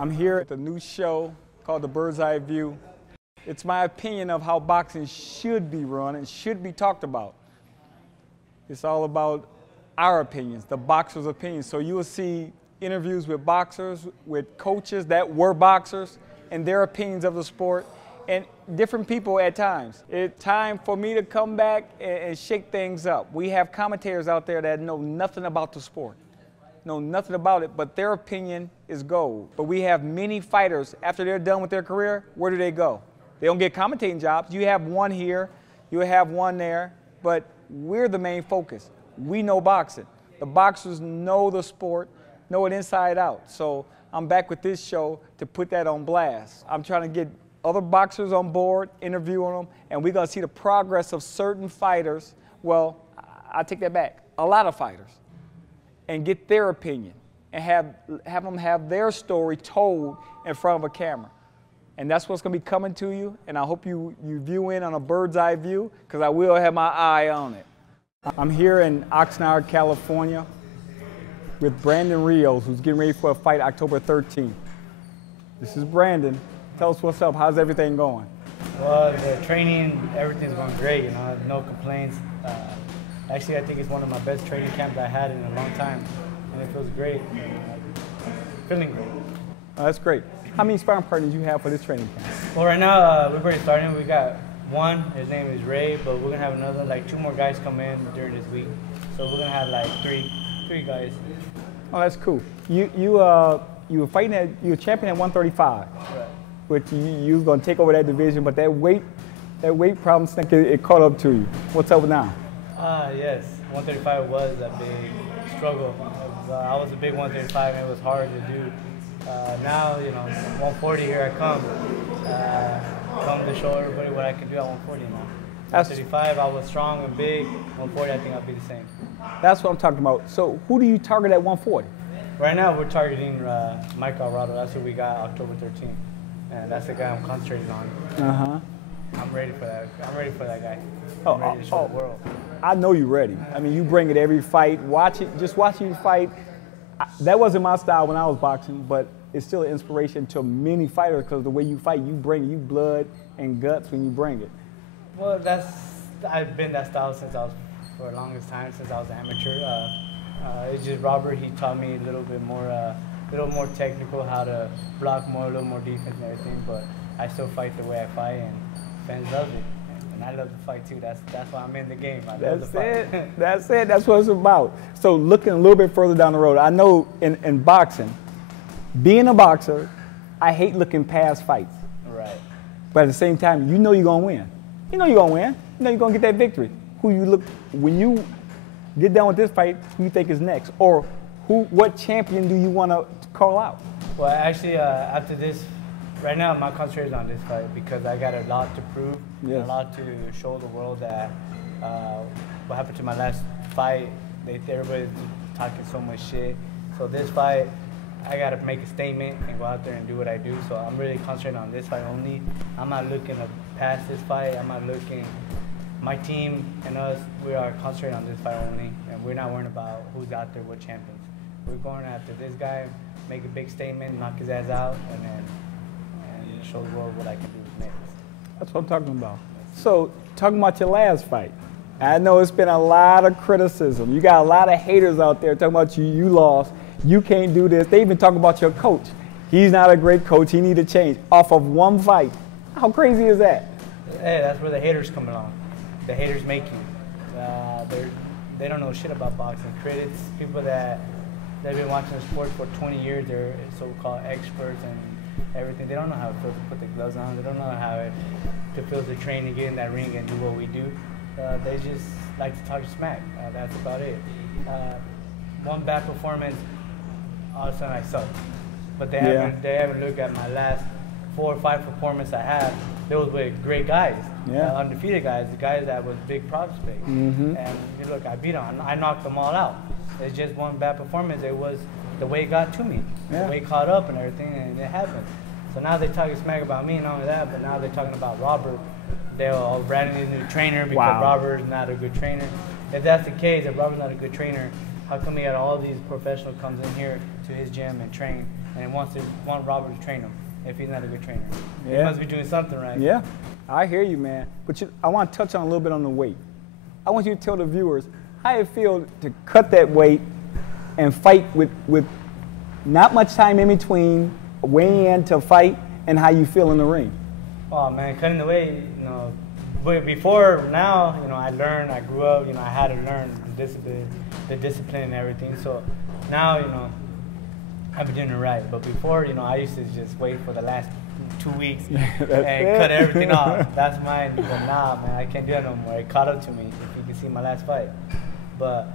I'm here at the new show called The Bird's Eye View. It's my opinion of how boxing should be run and should be talked about. It's all about our opinions, the boxers' opinions. So you will see interviews with boxers, with coaches that were boxers, and their opinions of the sport, and different people at times. It's time for me to come back and shake things up. We have commentators out there that know nothing about the sport, know nothing about it, but their opinion is gold. But we have many fighters, after they're done with their career, where do they go? They don't get commentating jobs. You have one here, you have one there, but we're the main focus. We know boxing. The boxers know the sport, know it inside out. So I'm back with this show to put that on blast. I'm trying to get other boxers on board, interviewing them, and we're gonna see the progress of certain fighters. Well, I take that back, a lot of fighters, and get their opinion and have them have their story told in front of a camera. And that's what's gonna be coming to you, and I hope you view in on a bird's eye view, because I will have my eye on it. I'm here in Oxnard, California with Brandon Rios, who's getting ready for a fight October 13th. This is Brandon. Tell us what's up, how's everything going? Well, the training, everything's going great, you know, no complaints. Actually, I think it's one of my best training camps I had in a long time, and it feels great. Feeling great. Oh, that's great. How many sparring partners do you have for this training camp? Well, right now, we've already started. We got one, his name is Ray, but we're going to have another, like 2 more guys come in during this week. So we're going to have like three guys. Oh, that's cool. You were fighting at, you were champion at 135. Right. Which you was going to take over that division, but that weight problem, it caught up to you. What's up now? Yes, 135 was a big struggle. I was a big 135 and it was hard to do. Now, you know, 140, here I come. Come to show everybody what I can do at 140 now. 135, I was strong and big. 140, I think I'll be the same. That's what I'm talking about. So who do you target at 140? Right now, we're targeting Mike Alvarado. That's what we got October 13th. And that's the guy I'm concentrating on. Uh-huh. I'm ready for that. I'm ready for that guy. I'm ready to show the world. I know you're ready. I mean, you bring it every fight. Just watching you fight. That wasn't my style when I was boxing, but it's still an inspiration to many fighters because the way you fight, you bring blood and guts when you bring it. Well, I've been that style for the longest time, since I was an amateur. It's just Robert, he taught me a little bit more, technical, how to block more, a little more defense and everything, but I still fight the way I fight, and fans love it. And I love to fight too. That's why I'm in the game. I love to fight. That's it. That's what it's about. So looking a little bit further down the road, I know in boxing, being a boxer, I hate looking past fights. Right. But at the same time, you know you're going to win. You know you're going to win. You know you're going to get that victory. When you get done with this fight, who you think is next? Or what champion do you want to call out? Well, actually, after this, right now I'm concentrated on this fight because I got a lot to prove, yes, a lot to show the world that what happened to my last fight, everybody's talking so much shit. So this fight, I got to make a statement and go out there and do what I do. So I'm really concentrating on this fight only. I'm not looking to pass this fight. I'm not looking, my team and us, we are concentrating on this fight only, and we're not worrying about who's out there, what champions. We're going after this guy, make a big statement, knock his ass out, and show the world what I can do next. That's what I'm talking about. So, talking about your last fight, I know it's been a lot of criticism. You got a lot of haters out there talking about you lost, you can't do this. They even talk about your coach. He's not a great coach, he need to change off of one fight. How crazy is that? Hey, that's where the haters come along. The haters make you. They don't know shit about boxing. Critics, people that they've been watching the sport for 20 years, they're so-called experts and everything. They don't know how it feels to put the gloves on. They don't know how it feels to train and get in that ring and do what we do. They just like to talk smack. That's about it. One bad performance, all of a sudden I suck. But they haven't looked at my last 4 or 5 performances I had. They was with great guys, undefeated guys, the guys that was big prospects. Mm-hmm. And look, I beat them. I knocked them all out. It's just one bad performance. It was the way it got to me, the way it caught up and everything, and it happened. So now they're talking smack about me, not only that, but now they're talking about Robert. They're Brandon is a new trainer because Robert's not a good trainer. If that's the case, if Robert's not a good trainer, how come he had all these professionals comes in here to his gym and train, and he want Robert to train him if he's not a good trainer. Yeah. He must be doing something right. Yeah, I hear you, man. But I want to touch on a little bit on the weight. I want you to tell the viewers how it feels to cut that weight and fight with not much time in between, weighing in to fight, and how you feel in the ring. Oh man, cutting the weight, before now, I learned, I grew up, I had to learn the discipline and everything. So now, I've been doing it right. But before, I used to just wait for the last 2 weeks and cut everything off. That's mine. But nah, man, I can't do that no more. It caught up to me, if you can see my last fight. But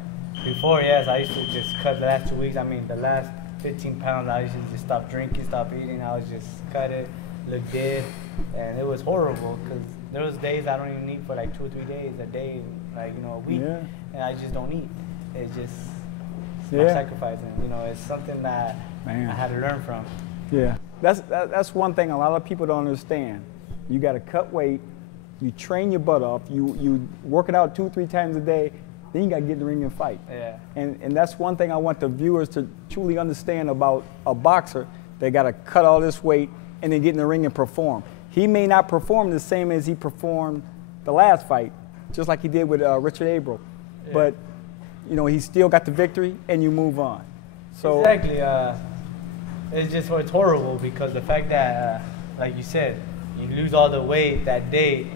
before, yes, I used to just cut the last 2 weeks. I mean, the last 15 pounds, I used to just stop drinking, stop eating. I would just cut it, look dead. And it was horrible because there was days I don't even eat for like 2 or 3 days, a day, like, a week. Yeah. And I just don't eat. It's just my sacrifice. And, it's something that I had to learn from. Yeah. That's one thing a lot of people don't understand. You got to cut weight, you train your butt off, you work it out 2 or 3 times a day, then you got to get in the ring and fight. Yeah. And that's one thing I want the viewers to truly understand about a boxer. They got to cut all this weight and then get in the ring and perform. He may not perform the same as he performed the last fight, just like he did with Richard Abel. Yeah. But, he still got the victory and you move on. So exactly. It's horrible because the fact that, like you said, you lose all the weight that day,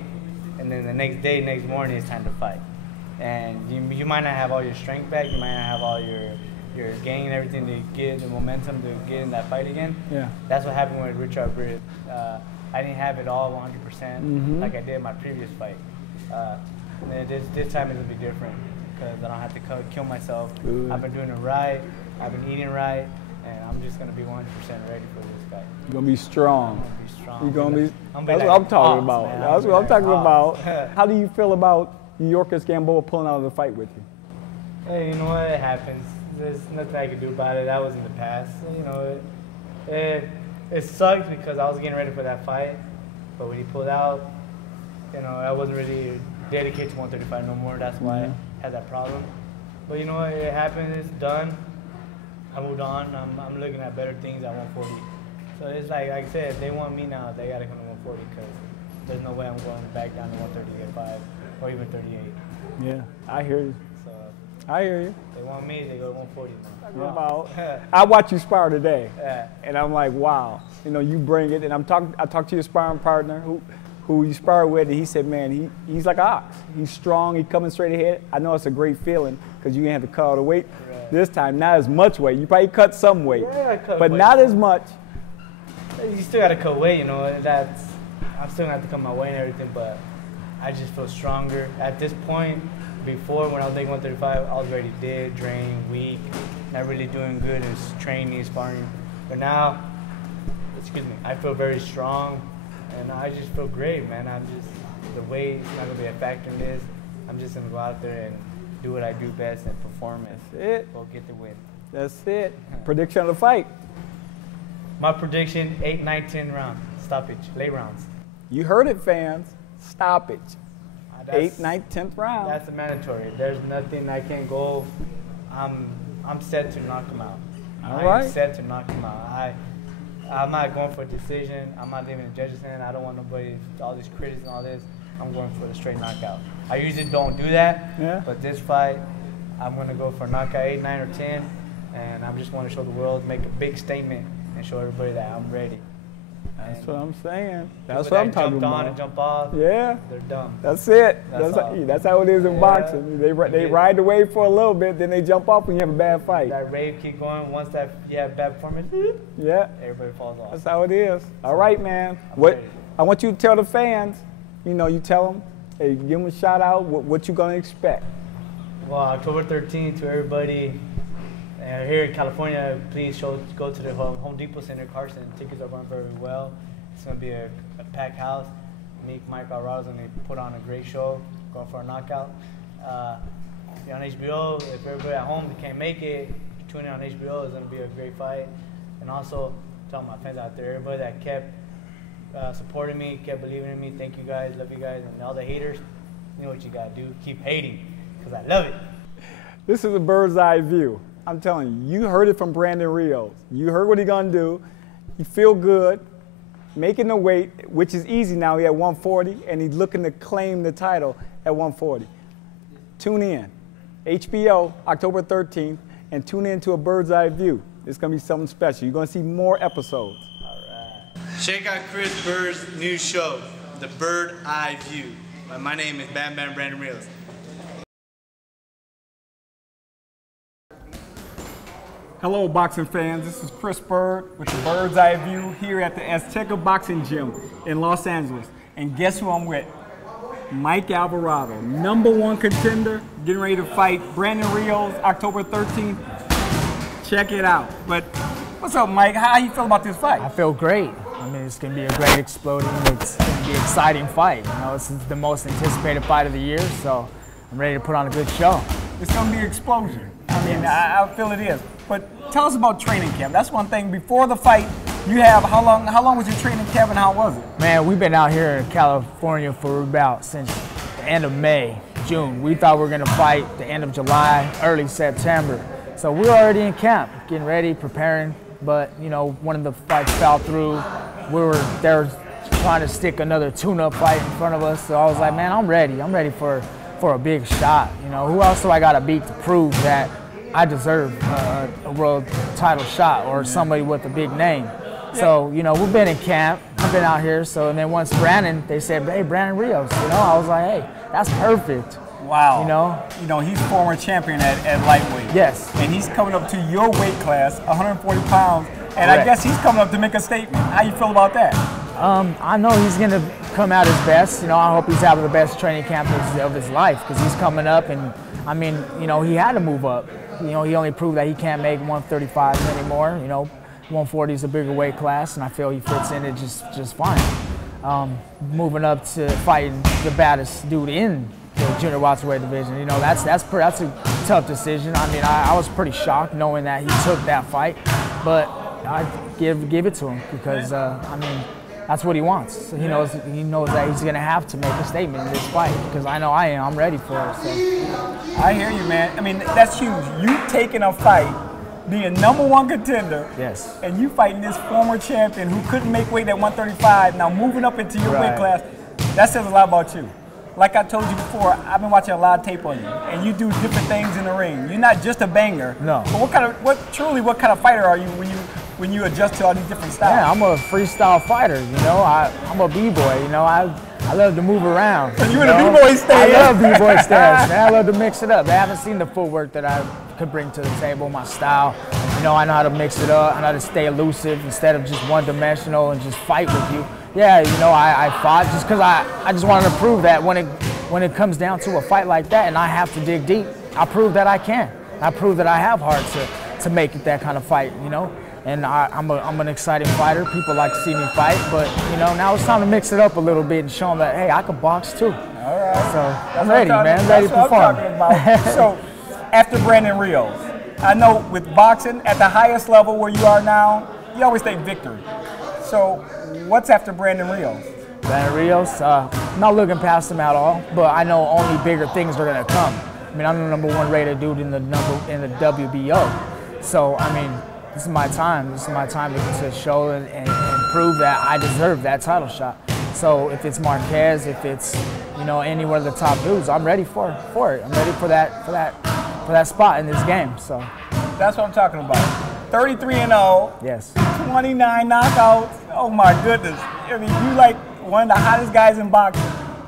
and then the next morning it's time to fight. And you might not have all your strength back, you might not have all your gain, everything to get the momentum to get in that fight again. Yeah. That's what happened with Richard Byrd. I didn't have it all 100% like I did in my previous fight. This time it'll be different because I don't have to kill myself. Good. I've been doing it right, I've been eating right, and I'm just going to be 100% ready for this guy. You're going to be strong. I'm going to be strong. You're going to be, that's what I'm talking about. Man. That's what I'm talking about. How do you feel about Yorkers Gamboa pulling out of the fight with you? Hey, you know what? It happens. There's nothing I can do about it. That was in the past. It sucked because I was getting ready for that fight, but when he pulled out, I wasn't really dedicated to 135 no more. That's why I had that problem. But you know what? It happened. It's done. I moved on. I'm looking at better things at 140. So it's like I said, if they want me now, they got to come to 140 because there's no way I'm going back down to 135 or even 38. Yeah, I hear you. So I hear you. They want me, they go to 140 now. About, I watched you spar today, and I'm like, wow. You bring it, and I talked to your sparring partner who you sparred with, and he said, man, he's like an ox. He's strong, he's coming straight ahead. I know it's a great feeling because you didn't have to cut all the weight. This time, not as much weight. You probably cut some weight, but not as much. You still got to cut weight, I'm still going to have to cut my weight and everything, but I just feel stronger. At this point, before when I was making 135, I was already dead, drained, weak, not really doing good in training, sparring. But now, I feel very strong, and I just feel great, man. The weight's not going to be a factor in this. I'm just going to go out there and do what I do best and perform it. That's it. Go get the win. That's it. Prediction of the fight? My prediction, 8, 9, 10 rounds. Stoppage, late rounds. You heard it, fans. Stoppage. 8th, 9th, 10th round. That's a mandatory. There's nothing I can't go. I'm set to knock him out. I'm set to knock him out. I'm not going for a decision. I'm not leaving the judges' hand. I don't want nobody, all these critics and all this. I'm going for the straight knockout. I usually don't do that, but this fight, I'm going to go for a knockout 8, 9, or 10, and I just want to show the world, make a big statement, and show everybody that I'm ready. That's what I'm saying. That's what I'm talking about. Jump on and jump off. Yeah. They're dumb. That's it. That's how it is in boxing. They ride the wave for a little bit, then they jump off when you have a bad fight. That wave keep going. Once that you have bad performance, everybody falls off. That's how it is. All right, man. I want you to tell the fans. You tell them, hey, give them a shout out. What you gonna expect? Well, October 13th to everybody. Here in California, please go to the Home Depot Center, Carson. Tickets are going very well. It's going to be a packed house. Mike Alvarado's going to put on a great show, going for a knockout. On HBO, if everybody at home can't make it, tune in on HBO. It's going to be a great fight. And also, tell my fans out there, everybody that kept supporting me, kept believing in me, thank you guys, love you guys. And all the haters, you know what you got to do. Keep hating, because I love it. This is a bird's eye view. I'm telling you, you heard it from Brandon Rios. You heard what he's gonna do. You feel good, making the weight, which is easy now. He at 140, and he's looking to claim the title at 140. Tune in, HBO, October 13th, and tune in to A Bird's Eye View. It's gonna be something special. You're gonna see more episodes. All right. Check out Chris Byrd's new show, The Bird's Eye View. My name is Brandon Rios. Hello, boxing fans. This is Chris Byrd with The Bird's Eye View here at the Azteca Boxing Gym in Los Angeles. And guess who I'm with? Mike Alvarado, #1 contender, getting ready to fight Brandon Rios October 13th. Check it out. But what's up, Mike? How you feel about this fight? I feel great. I mean, it's going to be a great exploding, it's going to be an exciting fight. You know, this is the most anticipated fight of the year, so I'm ready to put on a good show. It's going to be an explosion. I mean, I feel it is. But tell us about training camp. That's one thing. Before the fight, you have, how long was your training camp and how was it? Man, we've been out here in California for about since the end of May, June. We thought we were going to fight the end of July, early September. So we were already in camp, getting ready, preparing. But, you know, one of the fights fell through. They were trying to stick another tune-up fight in front of us. So I was like, man, I'm ready. I'm ready for a big shot. You know, who else do I got to beat to prove that I deserve a world title shot or somebody with a big name? So, you know, we've been in camp. I've been out here. So, and then once they said, hey, Brandon Rios, you know, I was like, hey, that's perfect. Wow. You know, he's former champion at lightweight. Yes. And he's coming up to your weight class, 140 pounds. And Correct. I guess he's coming up to make a statement. How you feel about that? I know he's going to come out his best. You know, I hope he's having the best training camp of his life because he's coming up. And, I mean, you know, he had to move up. You know, he only proved that he can't make 135 anymore. You know, 140 is a bigger weight class, and I feel he fits in it just fine. Moving up to fighting the baddest dude in the junior welterweight division, you know, that's a tough decision. I mean, I was pretty shocked knowing that he took that fight, but I give it to him because I mean, that's what he wants. So he knows that he's gonna have to make a statement in this fight because I know I am. I'm ready for it. So. I hear you, man. I mean, that's huge. You taking a fight, being #1 contender, yes, and you fighting this former champion who couldn't make weight at 135. Now moving up into your weight class, that says a lot about you. Like I told you before, I've been watching a lot of tape on you, and you do different things in the ring. You're not just a banger. No. But what kind of fighter are you when you adjust to all these different styles? Yeah, I'm a freestyle fighter. You know, I'm a b-boy. You know, I love to move around. So you in a b-boy stance? I love b-boy stance, man. I love to mix it up. They haven't seen the footwork that I could bring to the table, my style. You know, I know how to mix it up. I know how to stay elusive instead of just one-dimensional and just fight with you. Yeah, you know, I fought just because I just wanted to prove that when it comes down to a fight like that and I have to dig deep, I prove that I can. I prove that I have heart to make it that kind of fight, you know. And I'm an exciting fighter. People like to see me fight, but you know, now it's time to mix it up a little bit and show them that hey, I can box too. All right. So I'm ready, man. I'm ready to perform. So after Brandon Rios, I know with boxing at the highest level where you are now, you always think victory. So what's after Brandon Rios? Brandon Rios, not looking past him at all, but I know only bigger things are gonna come. I mean, I'm the #1 rated dude in the WBO. So I mean, this is my time. This is my time to show and prove that I deserve that title shot. So if it's Marquez, if it's any one of the top dudes, I'm ready for it. I'm ready for that spot in this game. So that's what I'm talking about. 33-0. Yes. 29 knockouts. Oh my goodness. I mean, you like one of the hottest guys in boxing.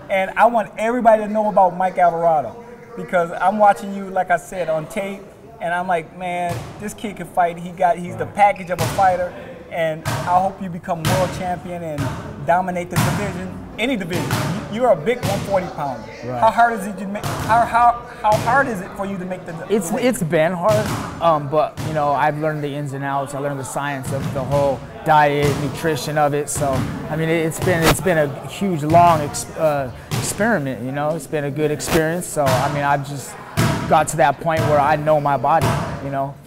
And I want everybody to know about Mike Alvarado because I'm watching you, like I said, on tape, and I'm like, man, this kid can fight. He's the package of a fighter, and I hope you become world champion and dominate the division, any division. You're a big 140 pounder. Right. How hard is it to make? How hard is it for you to make the? It's been hard, but I've learned the ins and outs. I learned the science of the whole diet, nutrition of it. So I mean, it's been a huge, long experiment. It's been a good experience. So I mean, I've just got to that point where I know my body,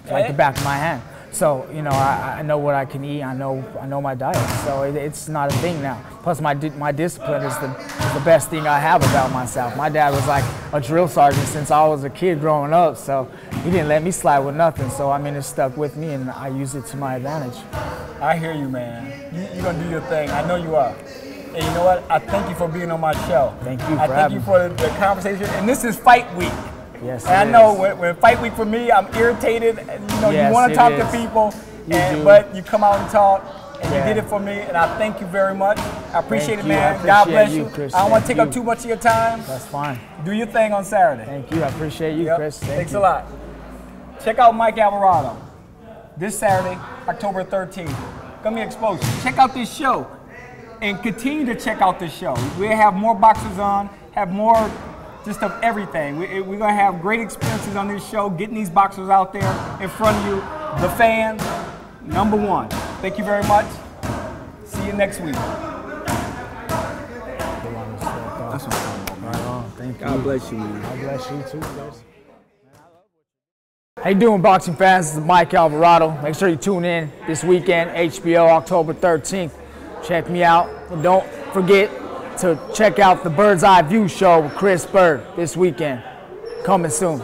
like the back of my hand. So, you know, I know what I can eat. I know my diet. So it's not a thing now. Plus, my discipline is the best thing I have about myself. My dad was like a drill sergeant since I was a kid growing up. So he didn't let me slide with nothing. So, I mean, it stuck with me, and I use it to my advantage. I hear you, man. You're going to do your thing. I know you are. And you know what? I thank you for being on my show. Thank you for I thank you for the conversation. And this is fight week. Yes, and I know when fight week for me, I'm irritated. And, you know, yes, you want to talk to people, but you come out and talk, and you did it for me. And I thank you very much. I appreciate it, man. God bless you. Chris. I don't want to take up too much of your time. That's fine. Do your thing on Saturday. Thank you. I appreciate you, Chris. Thanks a lot. Check out Mike Alvarado this Saturday, October 13th. Come here, Exposure. Check out this show. And continue to check out this show. We'll have more boxers on, have more just of everything. We're going to have great experiences on this show, getting these boxers out there in front of you, the fans, #1. Thank you very much. See you next week. That's what I'm talking about, man. Right on. Thank you. God bless you, man. God bless you too, Chris. How you doing, boxing fans? This is Mike Alvarado. Make sure you tune in this weekend, HBO, October 13th. Check me out. And don't forget to check out the Bird's Eye View show with Chris Byrd this weekend. Coming soon.